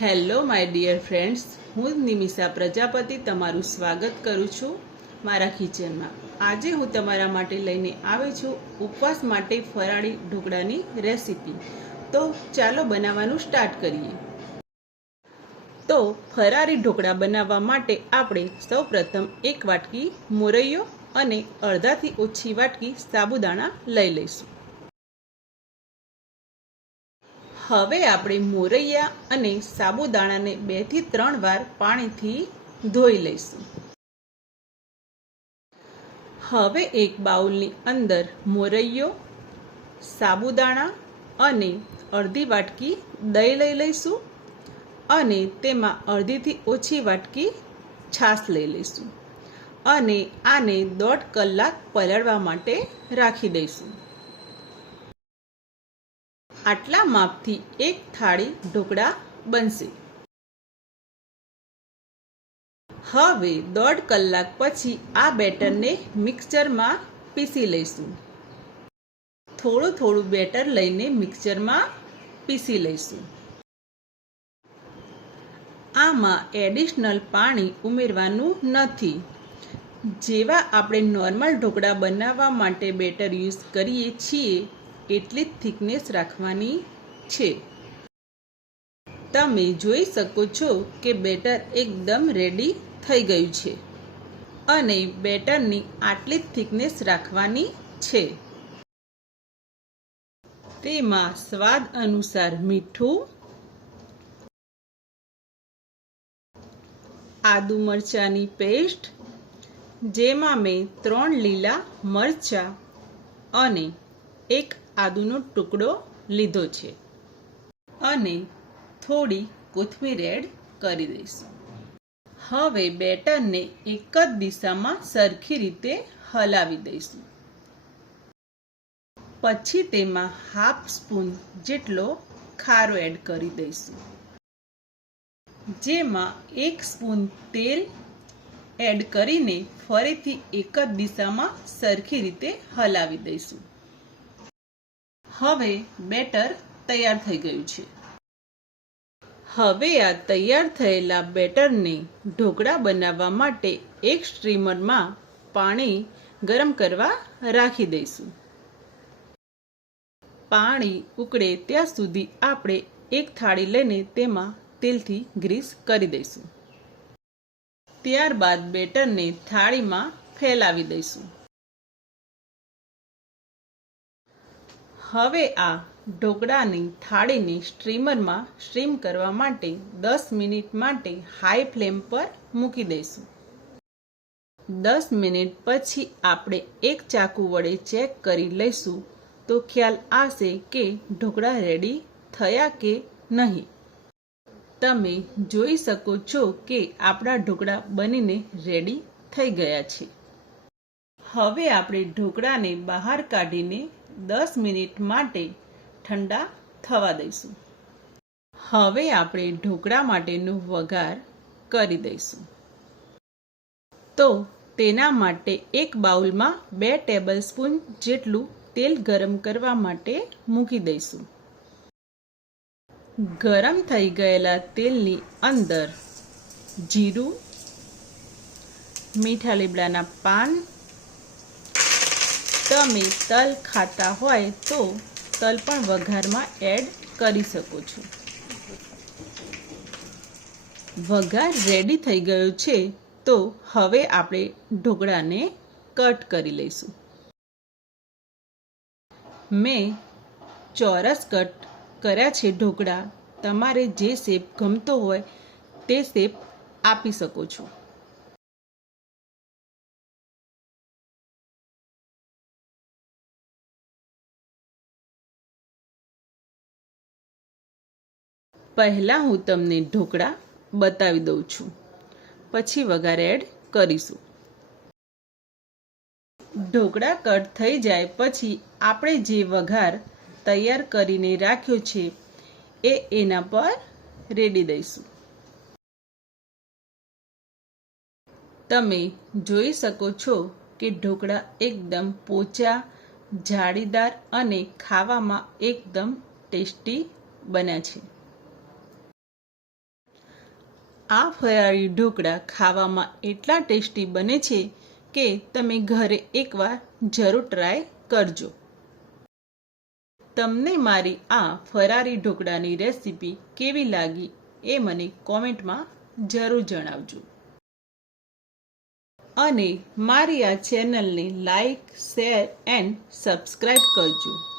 Hello my dear friends, હું નિમિષા પ્રજાપતિ તમારું સ્વાગત કરું છું મારા કિચનમાં। આજે હું તમારા માટે લઈને આવી છું ઉપવાસ માટે ફરાળી ઢોકળાની રેસીપી। તો ચાલો બનાવવાનું સ્ટાર્ટ કરીએ। તો ફરાળી ઢોકળા બનાવવા માટે આપણે સૌપ્રથમ એક વાટકી મોરૈયો અને અડધાથી ઓછી વાટકી સાબુદાણા લઈ લઈશું। હવે આપણે મોરૈયા અને સાબુદાણાને 2 થી 3 વાર પાણીથી ધોઈ લઈશું। હવે એક બાઉલની અંદર મોરૈયો, સાબુદાણા અને અડધી વાટકી દહીં લઈ લઈશું અને તેમાં અડધીથી ઓછી વાટકી છાશ લઈ લઈશું અને આને 1.5 કલાક પલાળવા માટે રાખી દઈશું। આટલા માપથી એક થાળી ઢોકળા બનશે। હવે 1.5 કલાક પછી આ બેટરને મિક્સરમાં પીસી લઈશું। થોડું થોડું બેટર લઈને મિક્સરમાં પીસી લઈશું। આમાં એડિશનલ પાણી ઉમેરવાનું નથી। જેવા આપણે નોર્મલ ઢોકળા બનાવવા માટે બેટર યુઝ કરીએ છીએ એટલી જ થિકનેસ રાખવાની છે। તમે જોઈ શકો છો કે બેટર એકદમ રેડી થઈ ગયું છે અને બેટરની આટલી જ થિકનેસ રાખવાની છે। તેમાં સ્વાદ અનુસાર મીઠું, આદુ મરચાંની પેસ્ટ, જેમાં મેં 3 લીલા મરચાં અને એક આદુનો ટુકડો લીધો છે અને થોડી કોથમીર એડ કરી દઈશું। હવે બેટરને એક જ દિશામાં સરખી રીતે હલાવી દઈશું। પછી તેમાં 1/2 સ્પૂન જેટલો ખારો એડ કરી દઈશું, જેમાં 1 સ્પૂન તેલ એડ કરીને ફરીથી એક જ દિશામાં સરખી રીતે હલાવી દઈશું। હવે બેટર તૈયાર થઈ ગયું છે। હવે આ તૈયાર થયેલા બેટરને ઢોકળા બનાવવા માટે એક સ્ટીમરમાં પાણી ગરમ કરવા રાખી દઈશું। પાણી ઉકળે ત્યાં સુધી આપણે એક થાળી લઈને તેમાં તેલથી ગ્રીસ કરી દઈશું। ત્યારબાદ બેટરને થાળીમાં ફેલાવી દઈશું। હવે આ ઢોકળાની થાળીને સ્ટીમરમાં સ્ટીમ કરવા માટે 10 મિનિટ માટે હાઈ ફ્લેમ પર મૂકી દઈશું। 10 મિનિટ પછી આપણે એક ચાકુ વડે ચેક કરી લઈશું તો ખ્યાલ આવશે કે ઢોકળા રેડી થયા કે નહીં। તમે જોઈ શકો છો કે આપણા ઢોકળા બનીને રેડી થઈ ગયા છે। હવે આપણે ઢોકળાને બહાર કાઢીને 10 મિનિટ માટે ઠંડા થવા દઈશું। હવે આપણે ઢોકળા માટેનો વઘાર કરી દઈશું। તો તેના માટે એક બાઉલમાં 2 ટેબલસ્પૂન જેટલું તેલ ગરમ કરવા માટે મૂકી દઈશું। ગરમ થઈ ગયેલા તેલની અંદર જીરું, મીઠા લીમડાના પાન, તમે તલ ખાતા હોય તો તલ પણ વઘારમાં એડ કરી શકો છો। વઘાર રેડી થઈ ગયો છે તો હવે આપણે ઢોકળાને કટ કરી લઈશું। મેં ચોરસ કટ કર્યા છે ઢોકળા। તમારે જે શેપ ગમતો હોય તે શેપ આપી શકો છો। પહેલાં હું તમને ઢોકળા બતાવી દઉં છું, પછી વઘાર એડ કરીશું। ઢોકળા કટ થઈ જાય પછી આપણે જે વઘાર તૈયાર કરીને રાખ્યો છે એના પર રેડી દઈશું। તમે જોઈ શકો છો કે ઢોકળા એકદમ પોચા, જાળીદાર અને ખાવામાં એકદમ ટેસ્ટી બન્યા છે। આ ફરાળી ઢોકળા ખાવામાં એટલા ટેસ્ટી બને છે કે તમે ઘરે એકવાર જરૂર ટ્રાય કરજો. તમને મારી આ ફરાળી ઢોકળાની રેસીપી કેવી લાગી એ મને કોમેન્ટમાં જરૂર જણાવજો. અને મારી આ ચેનલને લાઈક, શેર એન્ડ સબસ્ક્રાઈબ કરજો.